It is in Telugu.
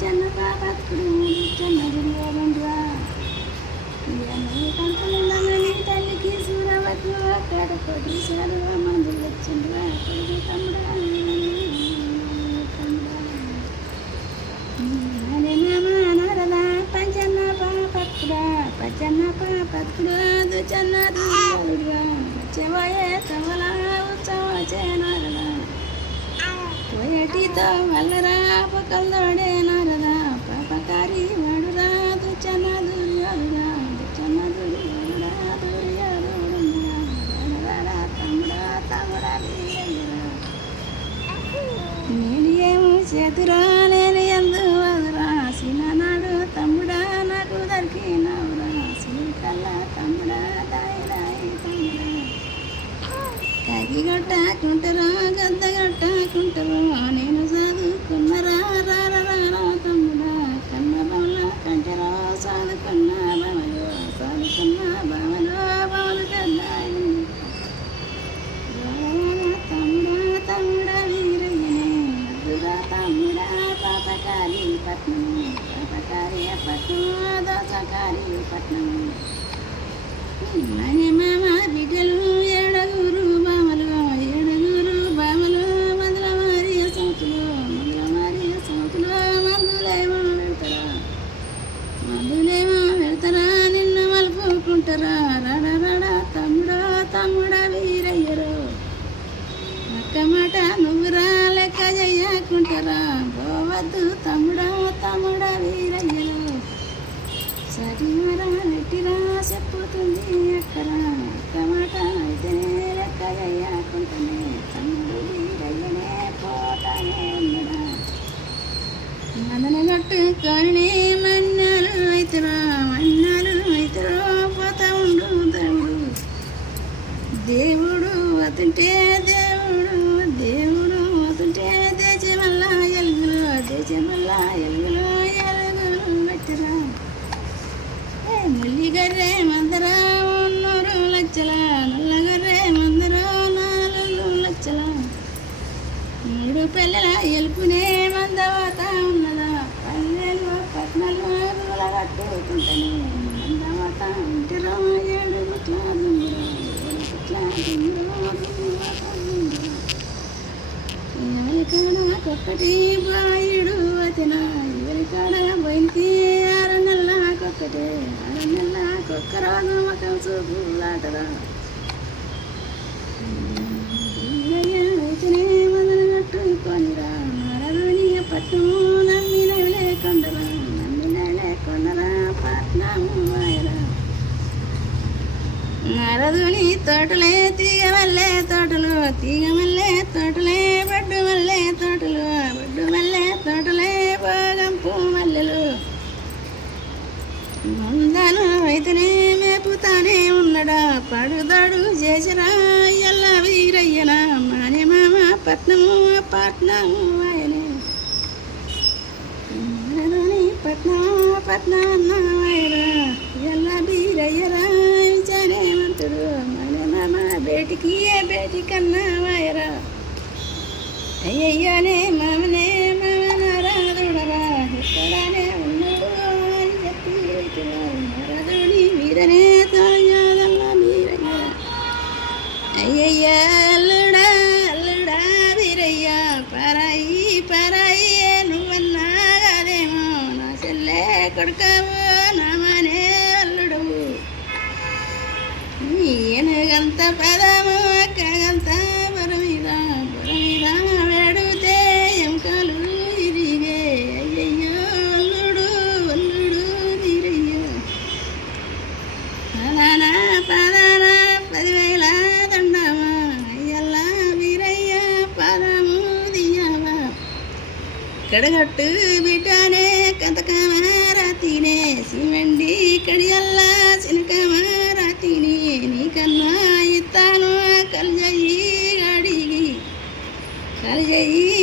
చిన్న పాపకుడు చిన్న దుర్యోధనుడురా కంటలని తల్లికి సూరవతి అక్కడ కొట్టేశాడు మందులు వచ్చిండ్రా కొడుకు తమ్ముడా నారదా పంచన్న పాపకుడా పచ్చన్న పాపకుడు దుచన్న దుర్యోధనుడురా వచ్చేవాయే తమలా ఉత్సవ చేనారదా పోయేటితో మల్లరా పకల్లోడే నారదా పాపకారి వాడురా దుచన్న దుర్యోధనుడా దుచన్న దుర్యోధనుడా దుర్యోధనుడా తమ్ముడా తమ్ముడా నేను ఏమో చేతురా నేను ఎందు వదురా సినాడు తమ్ముడా నాకు దొరికినవురా సిరికల్లా తమ్ముడా దాయి దాయి తమ్ముడా కాకి గొట్టకుంటారా గద్ద గొట్టకుంటారు నేను చదువుకున్నరా రారా తమ్ముడా కన్న బొమ్మ కంటరా చదువుకున్న బామలో చదువుకున్న బామలో బామలు కద్దాయి తమ్ముడా తమ్ముడా వీరయ్యనే అద్దురా తమ్ముడా పాపకారి పట్నం పాపకారి పట్నం దోసకారి పట్నం మని మామ బిడ్డలు ఏడుగురు బామలు మందుల మారియ సంతులు మందులేమో పెడతారా నిన్ను మలుపుకుంటారా రాడా తమ్ముడా వీరయ్యరు అక్క మాట నువ్వురా లెక్క చెయ్యకుంటారా పోవద్దు తమ్ముడా వీరయ్యరు సరిమరా నెట్టిరా చెప్పుతుంది అక్కరా అక్క మాట అయితేనే లెక్క చెయ్యకుంటానే తమ్ముడు వీరయ్యనే పోతానే ఉన్నడా మదన కట్టుకొని మన్నాలు అవుతారా పోతా ఉండు తమ్ముడు దేవుడు అతుంటే దేవుడు అతుంటే దేశమల్లా ఎలుగులు పెట్టరా ముల్లిగర్రె మందర 3 లక్షల నల్లగర్రె మందర 4 లక్షల 3 పిల్లల ఎలుపునే మందవాత ఉన్నదా పల్లెలు పట్నాలు కట్టుకుంటానే మందవాత ఇంటిలో 7 గుట్ల ఎవరికాడొక్కటి బాయుడు అతన ఎవరికాడ బయటికి 6 నెలలకొక్కటే 6 నెలలకొక్క రోజు మకం చూపులాటరా అయితేనే మొదలు కట్టుకొనిరా మరదుని పట్నం నమ్మినవిలే కొండరా పట్నము వాయరా నరదుని తోటలే తీగ మల్లె తోటలే బడ్డు మల్లె తోటలే బాగంపు మల్లెలు ముందను అయితేనే మేపుతానే ఉన్నడా పడుదాడు చేసిరా ఎల్ల వీరయ్యనా మానే మామ పట్నము ఆయనే పట్నం వాయరా ఎల్ల వీరయ్యరా విచారేమంటారు మానే మామ బేటికన్నా వాయరా అయ్యయ్యనే మామనే మామనారాధుడరా ఎక్కడానే ఉన్నాడు అని చెప్పి నారదుని వీరనే తోయాదల్ల వీరయ్య అయ్యయ్య అల్లుడా వీరయ్య పరాయి నువ్వన్నా కాదేమో నా చెల్లె కొడుకవు నా మానే అల్లుడవు ఈయనగంత పదము అక్కగంత బురమీద వేడుతే ఎంకలు ఇరిగే అయ్యయ్యో అల్లుడు వీరయ్యో పదాన 10,000 దండమా అయ్యల్లా వీరయ్య పదము దియ్యవా కడగట్టు బిడ్డనే కంతకమారాతీనే సిమెండి కడియల్లా సినకమారాతీని నీకన్నా ఇస్తాను కలిజయి